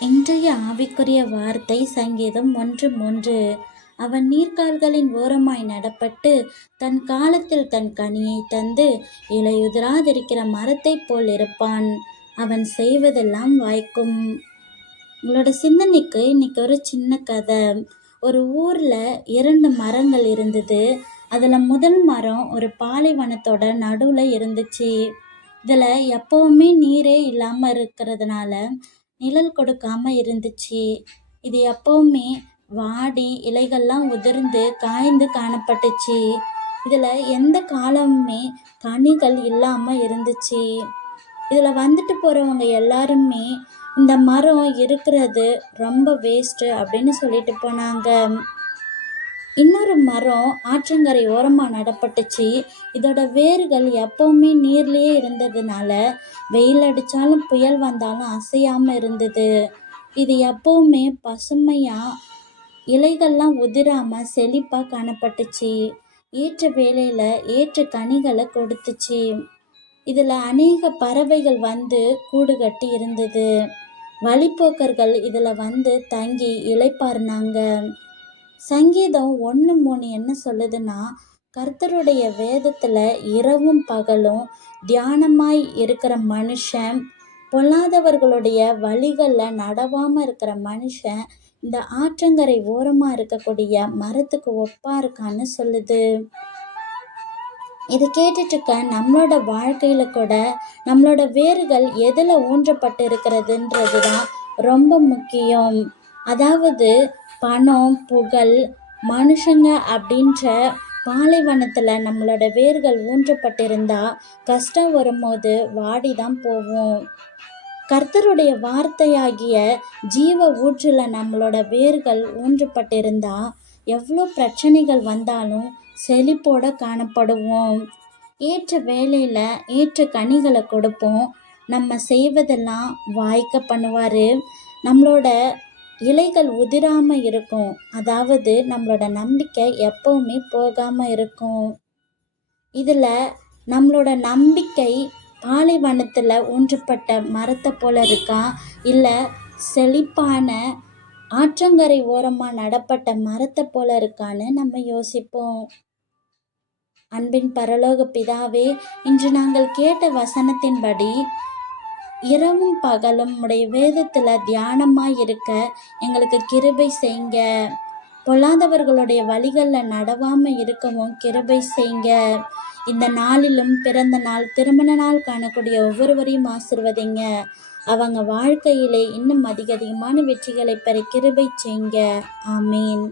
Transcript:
இன்றைய ஆவிக்குரிய வார்த்தை சங்கீதம் 1:3. அவன் நீர்க்கால்களின் ஓரமாய் நடப்பட்டு தன் காலத்தில் தன் கனியைத் தந்து இலையுதிராதிருக்கிற மரத்தைப் போல் இருப்பான். அவன் செய்வதெல்லாம் வாய்க்கும். உங்களோட சிந்தனைக்கு இன்னைக்கு ஒரு சின்ன கதை. ஒரு ஊர்ல 2 மரங்கள் இருந்தது. அதுல முதல் மரம் ஒரு பாலைவனத்தோட நடுவுல இருந்துச்சு. இதுல எப்பவுமே நீரே இல்லாம இருக்கிறதுனால நிழல் கொடுக்காம இருந்துச்சு. இது எப்பவுமே வாடி இலைகள்லாம் உதிர்ந்து காய்ந்து காணப்பட்டுச்சு. இதுல எந்த காலமுமே கனிகள் இல்லாம இருந்துச்சு. இதுல வந்துட்டு போறவங்க எல்லாருமே இந்த மரம் இருக்கிறது ரொம்ப வேஸ்ட் அப்படின்னு சொல்லிட்டு போனாங்க. இன்னொரு மரம் ஆற்றங்கரை ஓரமா நடப்பட்டுச்சு. இதோட வேர்கள் எப்பவுமே நீர்லயே இருந்ததுனால வெயில் அடிச்சாலும் புயல் வந்தாலும் அசையாம இருந்தது. இது எப்பவுமே பசுமையா இலைகள்லாம் உதிராம செழிப்பா காணப்பட்டுச்சு. ஏற்ற வேளையில ஏற்ற கனிகளை கொடுத்துச்சு. இதுல அநேக பறவைகள் வந்து கூடு கட்டி இருந்தது. வழிப்போக்கர்கள் இதுல வந்து தங்கி இளைப்பாறினாங்க. சங்கீதம் 1:3 என்ன சொல்லுதுன்னா, கர்த்தருடைய வேதத்துல இரவும் பகலும் தியானமாய் இருக்கிற மனுஷன், பொல்லாதவர்களுடைய வழிகள்ல நடவாம இருக்கிற மனுஷன் இந்த ஆற்றங்கரை ஓரமா இருக்கக்கூடிய மரத்துக்கு ஒப்பா இருக்கான்னு சொல்லுது. இதை கேட்டுட்டு இருக்க நம்மளோட வாழ்க்கையில கூட நம்மளோட வேர்கள் எதுல ஊன்றப்பட்டு இருக்கிறதுன்றது தான் ரொம்ப முக்கியம். அதாவது பணம், புகழ், மனுஷங்க அப்படின்ற பாலைவனத்துல நம்மளோட வேர்கள் ஊன்றப்பட்டிருந்தா கஷ்டம் வரும்போது வாடி தான் போவோம். கர்த்தருடைய வார்த்தையாகிய ஜீவ ஊற்றுல நம்மளோட வேர்கள் ஊன்றப்பட்டிருந்தா எவ்வளோ பிரச்சனைகள் வந்தாலும் செழிப்போட காணப்படுவோம். ஏற்ற வேலையில ஏற்ற கனிகளை கொடுப்போம். நம்ம செய்வதெல்லாம் வாய்க்க பண்ணுவாரு. நம்மளோட இலைகள் உதிராம இருக்கும். அதாவது நம்மளோட நம்பிக்கை எப்பவுமே போகாம இருக்கும். இதுல நம்மளோட நம்பிக்கை பாலைவனத்துல ஊன்றப்பட்ட மரத்தை போல இருக்கா, இல்ல செழிப்பான ஆற்றங்கரை ஓரமா நடப்பட்ட மரத்தை போல இருக்கான்னு நம்ம யோசிப்போம். அன்பின் பரலோக பிதாவே, இன்று நாங்கள் கேட்ட வசனத்தின்படி இரவும் பகலும் உடைய வேதத்துல தியானமாய் இருக்க எங்களுக்கு கிருபை செய்யுங்க. பொல்லாதவர்களுடைய வழிகளில் நடவாம இருக்கவும் கிருபை செய்யுங்க. இந்த நாளிலும் பிறந்த நாள், திருமண நாள் காணக்கூடிய ஒவ்வொருவரையும் ஆசிர்வதிங்க. அவங்க வாழ்க்கையிலே இன்னும் அதிகமான வெற்றிகளை பெற கிருபை செய்யுங்க. ஆமீன்.